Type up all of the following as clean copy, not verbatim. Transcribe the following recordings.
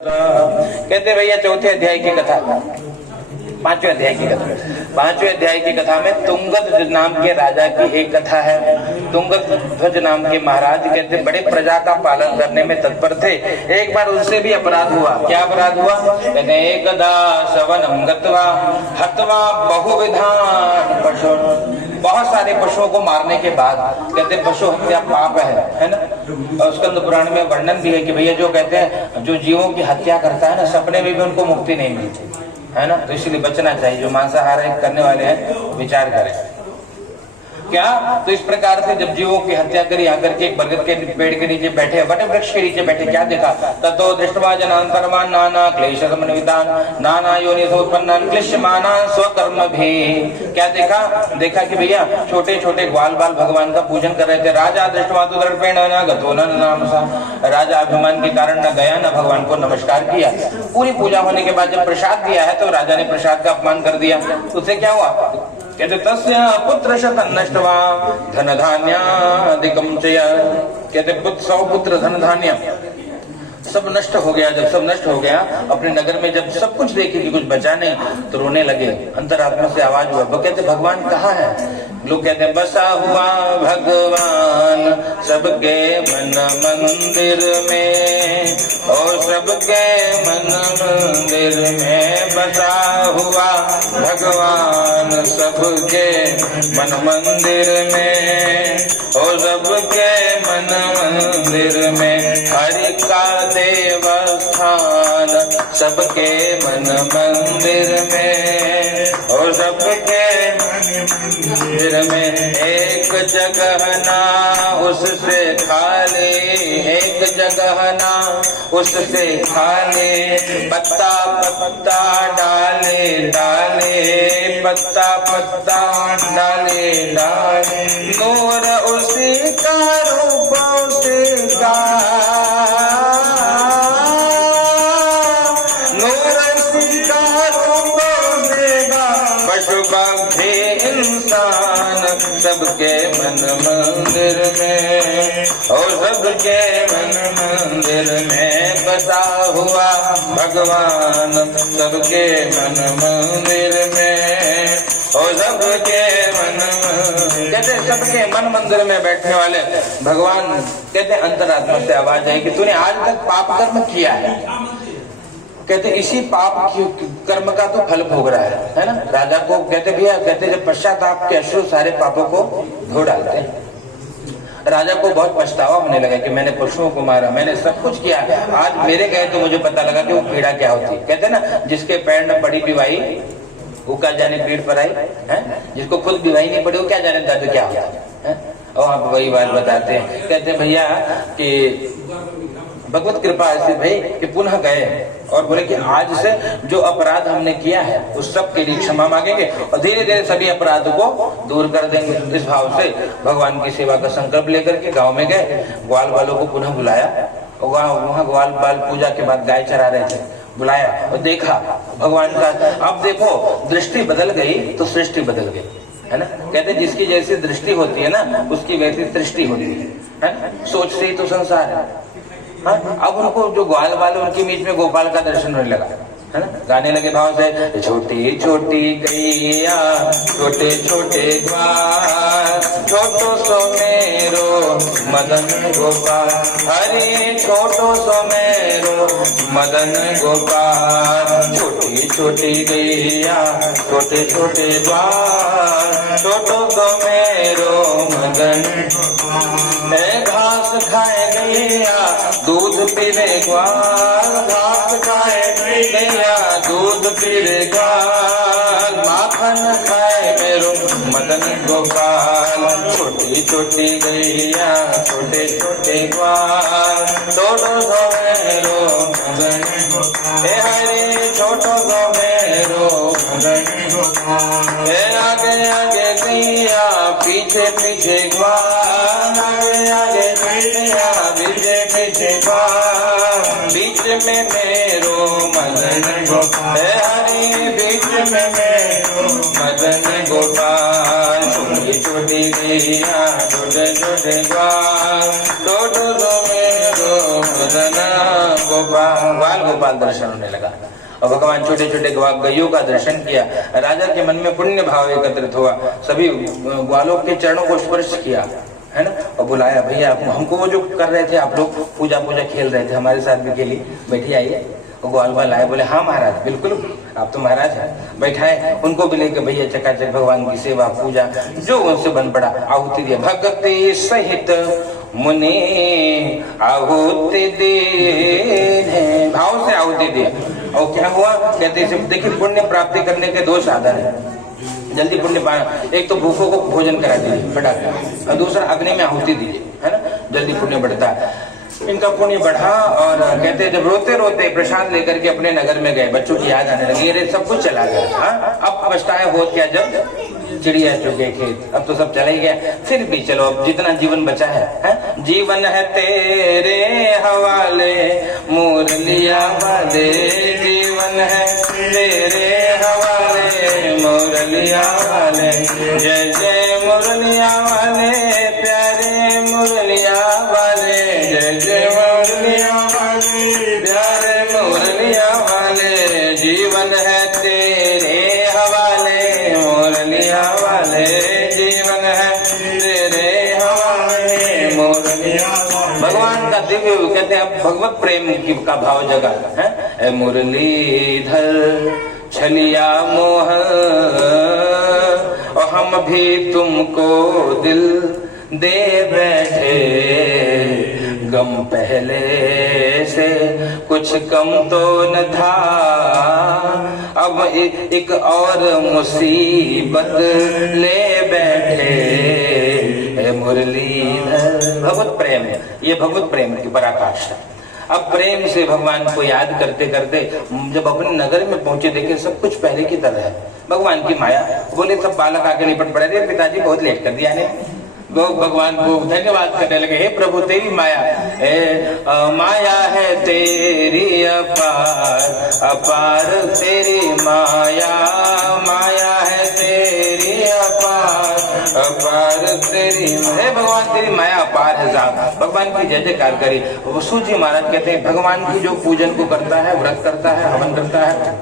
कहते भैया चौथे अध्याय की कथा, पांचवें अध्याय की कथा, पांचवें अध्याय की कथा में तुंगध्वज नाम के राजा की एक कथा है। तुंगध्वज नाम के महाराज कहते बड़े प्रजा का पालन करने में तत्पर थे। एक बार उनसे भी अपराध हुआ। क्या अपराध हुआ? कहते एकदा सवनम गत्वा हत्वा बहुविधान पशु, बहुत सारे पशुओं को मारने के बाद कहते पशु हत्या पाप है ना। और स्कंद पुराण में वर्णन भी है कि भैया जो कहते हैं जो जीवों की हत्या करता है ना, सपने में भी उनको मुक्ति नहीं मिलती है ना। तो इसलिए बचना चाहिए। जो मांसाहार करने वाले हैं विचार करें। क्या? तो इस प्रकार से जब जीवों की हत्या करी, आकर के एक बरगद के पेड़ के नीचे बैठे, वट वृक्ष के नीचे बैठे, क्या देखा? ततो दृष्ट्वा जनान् सर्वान् नाना क्लेश समन्वितान् नाना योनिसोत्पन्नान् क्लिश्यमानान् स्वकर्म भी। क्या देखा? देखा कि भैया छोटे छोटे ग्वाल बाल भगवान का पूजन कर रहे थे। राजा दृष्ट्वा तु दर्पेण न गतो न नामसा, राजा अभिमान के कारण न गया न भगवान को नमस्कार किया। पूरी पूजा होने के बाद जब प्रसाद दिया है तो राजा ने प्रसाद का अपमान कर दिया। उससे क्या हुआ? कहते तस्य पुत्र शतं नष्टवा धन धान्यादिकं चय। कहते 100 पुत्र धन धान्य सब नष्ट हो गया। जब सब नष्ट हो गया, अपने नगर में जब सब कुछ देखे कि कुछ बचा नहीं, तो रोने लगे। अंतरात्मा से आवाज हुआ। वो कहते भगवान कहाँ है? लोग कहते हैं बसा हुआ भगवान सबके मन मंदिर में, और सबके मन मंदिर में बसा हुआ भगवान सबके मन मंदिर में, और सबके मन मंदिर में हरि का देवस्थान सबके मन मंदिर में, और सबके मंदिर में एक जगह ना उससे खाली, एक जगह ना उससे खाली, पत्ता पत्ता डाले डाले, पत्ता पत्ता डाले डाले, नूर उसी का रूप उसी का, नूर उसी का रूप देगा पशु पक्षी इंसान सबके मन मंदिर में, और सबके मन मंदिर में बसा हुआ भगवान सबके मन मंदिर में, और सबके मन कहते सबके मन मंदिर में बैठने वाले भगवान कहते अंतरात्मा से आवाज आई कि तूने आज तक पाप कर्म किया है। कहते इसी पाप कर्म का तो फल भोग रहा है ना। राजा को कहते भैया, कहते जब पश्चाताप के अश्रु सारे पापों को धो डालते हैं। राजा को बहुत पछतावा होने लगा कि मैंने पशुओं को मारा, मैंने सब कुछ किया। आज मेरे गए तो मुझे पता लगा कि वो पीड़ा क्या होती है। कहते ना जिसके पैर में पड़ी बिवाई वो क्या जाने पीड़ पर आई है, जिसको खुद बिवाई नहीं पड़ी वो क्या जाने दादू क्या होता है। और आप वही बात बताते हैं। कहते भैया कि भगवत कृपा ऐसी भाई कि पुनः गए और बोले कि आज से जो अपराध हमने किया है उस सब के लिए क्षमा मांगेंगे और धीरे धीरे सभी अपराधों को दूर कर देंगे। इस भाव से भगवान की सेवा का संकल्प लेकर के गांव में गए। ग्वाल बालों को पुनः बुलाया और वहाँ ग्वाल बाल पूजा के बाद गाय चरा रहे थे। बुलाया और देखा भगवान का। अब देखो दृष्टि बदल गई तो सृष्टि बदल गई है ना। कहते जिसकी जैसी दृष्टि होती है ना उसकी वैसी सृष्टि होती है ना। सोच से ही तो संसार है। अब उनको जो ग्वाल वाले उनके बीच में गोपाल का दर्शन होने लगा है ना। गाने लगे भाव से छोटी छोटी गैया छोटे छोटे ग्वाल छोटो सो मेरो मदन गोपाल, हरे छोटो सो मेरो मदन गोपाल, छोटी छोटी गैया छोटे छोटे ग्वाल छोटो सो मेरो मदन गोपाल, घास खाए गैया दूध पीवे ग्वाल, घास खाए गैया दूध पीवे ग्वाल, माखन खाए मेरो मदन गोपाल, छोटी छोटी गैया छोटे छोटे ग्वाल छोटो सो मेरो मदन गोपाल, हे हरे छोटो सो मेरो मदन गोपाल, हे आगे आगे गैया पीछे पीछे ग्वाल, आगे आगे गैया पीछे पीछे ग्वाल, बीच में मेरो मदन गोपाल, हरि बीच में मेरो मदन गोपाल, छोटी छोटी गैया छोटे छोटे ग्वाल छोटो सो मेरो मदन नंदन गोपाल, ग्वाल गोपाल दर्शन होने लगा। और भगवान छोटे छोटे गैयों का दर्शन किया। राजा के मन में पुण्य भाव एकत्रित हुआ, सभी ग्वालों के चरणों को स्पर्श किया, है ना, और बुलाया, भैया हमको वो जो कर रहे थे आप लोग, पूजा पूजा खेल रहे थे, हमारे साथ भी खेली, बैठिए आइए। वो ग्वाल वाल आए, बोले हाँ महाराज, बिल्कुल आप तो महाराज हैं। बैठाए, उनको भी लेकर भैया चकाचक भगवान की सेवा पूजा जो उनसे बन पड़ा, आहुति दिया। भक्ति सहित मुनि आहुति दे, भाव से आहुति दिया। और क्या हुआ, कहते देखिए पुण्य प्राप्ति करने के दो साधन है, जल्दी पुण्य पाना। एक तो भूखों को भोजन करा दीजिए फटाफट, और दूसरा अग्नि में आहुति दीजिए, है ना, जल्दी पुण्य बढ़ता है। इनका पुण्य बढ़ा और कहते जब रोते रोते प्रसाद लेकर के अपने नगर में गए, बच्चों की याद आने लगी, अरे सब कुछ चला गया। हाँ, अब पछताए हो क्या जब चिड़िया चुके खेत, अब तो सब चला ही गया। फिर भी चलो, अब जितना जीवन बचा है, जीवन है तेरे हवाले मुरलिया वाले, जीवन है तेरे हवाले मुरलिया वाले, जय जय मुरलिया वाले प्यारे मुरलिया वाले, जय जय मुरलिया वाले प्यारे मुरलिया वाले, जीवन है तेरे हवाले मुरलिया वाले, जीवन है तेरे हवाले मुरलिया वाले। भगवान का दिव्य कहते हैं भगवत प्रेम की का भाव जगा है। मुरलीधर छलिया मोह और हम भी तुमको दिल दे बैठे, गम पहले से कुछ कम तो न था, अब एक और मुसीबत ले बैठे। मुरलीधर भगवत प्रेम है, ये भगवत प्रेम की पराकाष्ठा। अब प्रेम से भगवान को याद करते करते जब अपने नगर में पहुंचे, देखे सब कुछ पहले की तरह है। भगवान की माया, बोले सब बालक आके निपट पड़े थे, पिताजी बहुत लेट कर दिया ने। लोग भगवान को धन्यवाद करने लगे, हे प्रभु तेरी माया, माया है तेरी अपार, अपार तेरी माया, माया है तेरी अपार, अपार तेरी, हे भगवान तेरी माया अपार है साहब। भगवान की जय जयकार करी। वसु जी महाराज कहते हैं भगवान की जो पूजन को करता है, व्रत करता है, हवन करता है,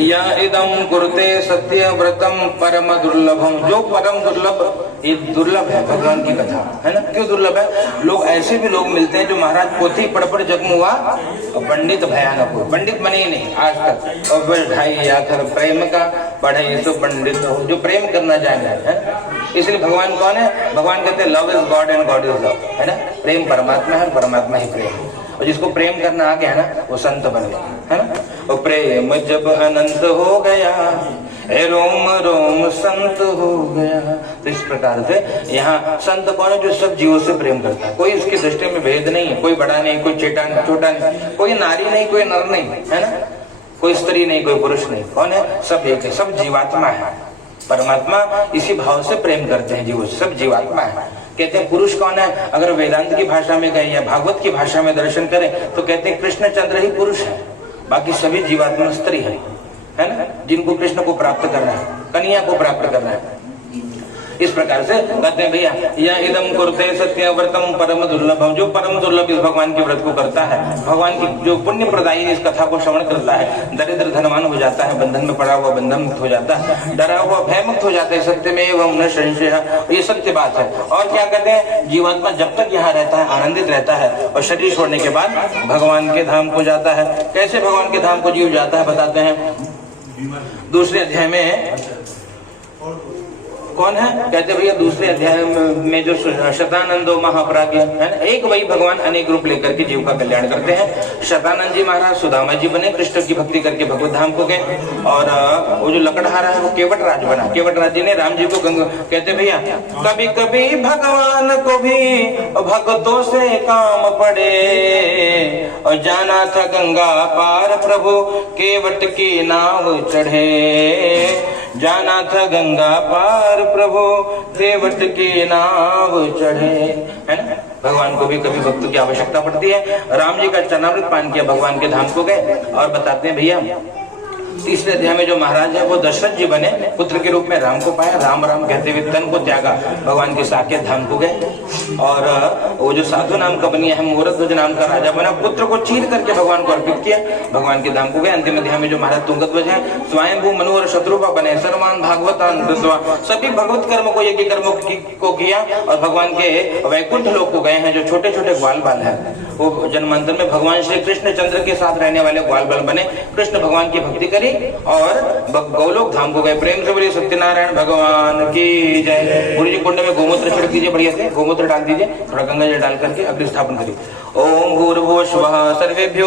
या इदम कुरुते सत्य व्रतम परम दुर्लभम, जो परम दुर्लभ, ये दुर्लभ है भगवान की कथा, है ना। क्यों दुर्लभ है, लोग ऐसे भी लोग मिलते हैं जो महाराज पोथी पढ़ पढ़ जगमुआ और पंडित भयानक हो, पंडित बने ही नहीं आज तक, और ढाई आखिर प्रेम का पढ़े तो पंडित हो, जो प्रेम करना जाने है। इसलिए भगवान कौन है, भगवान कहते हैं love is God and God is love, है ना। प्रेम परमात्मा है, परमात्मा ही प्रेम है, और जिसको प्रेम करना आ गया है ना, वो संत बन गया, है ना। और प्रेम जब अनंत हो गया, रोम रोम संत हो गया। तो इस प्रकार से यहाँ संत कौन है, जो सब जीवों से प्रेम करता है, कोई उसकी दृष्टि में भेद नहीं है, कोई बड़ा नहीं, कोई छोटा नहीं, कोई नारी नहीं, कोई नर नहीं, है ना, कोई स्त्री नहीं, कोई पुरुष नहीं, कौन है, सब एक है, सब जीवात्मा है। परमात्मा इसी भाव से प्रेम करते हैं जीवों से, सब जीवात्मा है। कहते हैं पुरुष कौन है, अगर वेदांत की भाषा में कहें या भागवत की भाषा में दर्शन करें तो कहते हैं कृष्णचंद्र ही पुरुष है, बाकी सभी जीवात्मा स्त्री है ना, जिनको कृष्ण को प्राप्त करना है, कन्या को प्राप्त करना है। इस प्रकार से कहते हैं भैया, या इदम कुरुते सत्य व्रतम परम दुर्लभम, जो परम दुर्लभ इस भगवान के व्रत को करता है, भगवान की जो पुण्य प्रदायी इस कथा को श्रवण करता है, दरिद्र धनवान हो जाता है, बंधन में पड़ा हुआ बंधन मुक्त हो जाता है, डरा हुआ भय मुक्त हो जाता है। सत्य में एवं न संशय, ये सत्य बात है। और क्या कहते हैं, जीवात्मा जब तक यहाँ रहता है आनंदित रहता है, और शरीर छोड़ने के बाद भगवान के धाम को जाता है। कैसे भगवान के धाम को जीव जाता है बताते हैं दूसरे अध्याय में। कौन है, कहते भैया दूसरे अध्याय में जो शतानंदो महाप्राज्ञ है ना, एक वही भगवान अनेक रूप लेकर के जीव का कल्याण करते हैं। शतानंद जी महाराज सुदामा जी बने, कृष्ण की भक्ति करके भगवत धाम को गए, और वो जो लकड़हारा है वो केवट राज बना। केवट राज जी ने राम जी को कहते भैया, कभी कभी भगवान को भी भक्तों से काम पड़े, और जाना था गंगा पार प्रभु केवट की नाव चढ़े, जाना था गंगा पार प्रभु केवट की नाव चढ़े, है ना। भगवान को भी कभी भक्तों की आवश्यकता पड़ती है। राम जी का चरणामृत पान किया, भगवान के धाम को गए, और बताते हैं भैया तीसरे अध्याय में जो महाराज है वो दशरथ जी बने, पुत्र के रूप में राम को पाया, राम राम कहते हुए तन को त्यागा, भगवान के साकेत धाम को गए। और वो जो साधु नाम का बनिया है मुहूर्त नाम का राजा बना, पुत्र को चीर करके भगवान को अर्पित किया, भगवान के धाम को गए। अंतिम अध्याय में जो महाराज तुंगध्वज है स्वयंभू मनु और शत्रुपा बने, सर्वान भागवतान कृत्वा, सभी भगवत कर्म को यज्ञ कर्मों को किया और भगवान के वैकुंठ लोक को गए हैं। जो छोटे छोटे ग्वाल बाल है वो जन्मांतर में भगवान श्री कृष्ण चंद्र के साथ रहने वाले ग्वाल बाल बने, कृष्ण भगवान की भक्ति करी और गौलोक धाम को गए। प्रेम से बोलिए सत्यनारायण भगवान की जय। गुरु जी कुंड में गोमूत्र छिड़क दीजिए, बढ़िया से गोमूत्र डाल दीजिए, थोड़ा गंगा जल डाल करके अग्नि स्थापन करिए। ओम भूर्भुवः स्वः सर्वेभ्यो